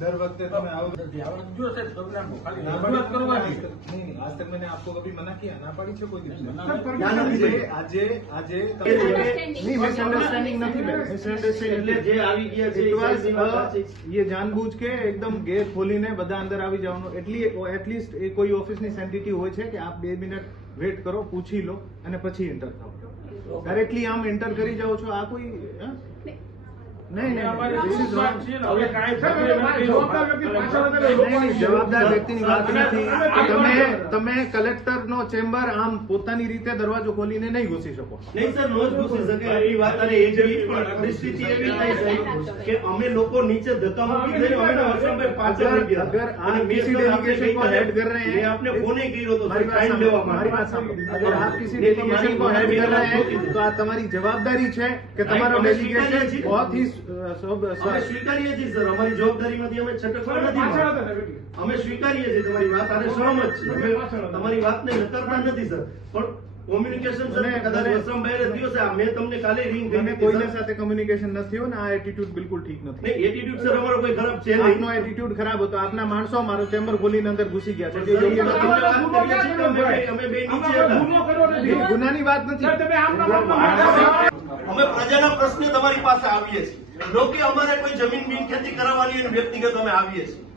दर वक्त તમે આવો जो से प्रोग्राम को खाली ना रजूआत करवानी नहीं आज तक मैंने आपको कभी मना किया ना पाड़ी છે કોઈ દિવસ આજે नहीं मिसअंडरस्टैंडिंग નથી બેન मिसअंडरस्टैंडिंग એટલે જે આવી ગયા છે ये जानबूझ के एकदम ગેર ખોલીને બધા અંદર આવી જવાનું એટલીસ્ટ એ કોઈ ઓફિસની સેન્સિટિવ હોય છે કે આપ 2 મિનિટ વેટ કરો પૂછી લો અને પછી એન્ટર થાઓ ડાયરેક્ટલી આમ એન્ટર કરી જાઓ છો આ કોઈ नहीं जवाबदार व्यक्तिની વાત નથી તમે કલેક્ટરનો ચેમ્બર આમ પોતાની રીતે દરવાજો ખોલીને નહીં ઘૂસી શકો નહીં સર નો જ ઘૂસી શકે એવી વાત અને એ જેવી પણ પરિસ્થિતિ એવી થઈ છે કે અમે લોકો નીચે ધક્કા મૂકી દઈએ અમે વસંતભાઈ પાછળ રહી ગયા अगर आप किसी डेलीगेशन को हेड कर रहे हैं आपने फोन ही કર્યો તો ટાઈમ લેવા हमारी बात सामने अगर आप किसी डेलीगेशन को हेड कर रहे हैं तो આ તમારી જવાબદારી છે કે તમારો डेलीगेशन बहुत ही અમે સ્વીકારીએ છીએ સર અમારી જવાબદારીમાંથી અમે છટકવા નથી અમે સ્વીકારીએ છીએ તમારી વાત અને સહમત છીએ અમે તમારી વાતને નકારતા નથી સર પણ કોમ્યુનિકેશન સર કદાચ વસંતભાઈ થયો છે મેં તમને કાલે રિંગ કરીને કોઈના સાથે કમ્યુનિકેશન નથી થયું ને આ એટીટ્યુડ બિલકુલ ઠીક નથી નહીં એટીટ્યુડ સર અમારો કોઈ ખરાબ છે નહીં આપનો એટીટ્યુડ ખરાબ હતો આપના માણસો મારો ચેમ્બર ખોલીને અંદર ઘૂસી ગયા છે અમે બે નીચે હતા ગુનાની વાત નથી અમે પ્રજાના પ્રશ્ને તમારી પાસે આવીએ છીએ લોકો અમારે કોઈ જમીન બિન ખેતી કરાવવાની વ્યક્તિગત અમે આવીએ છીએ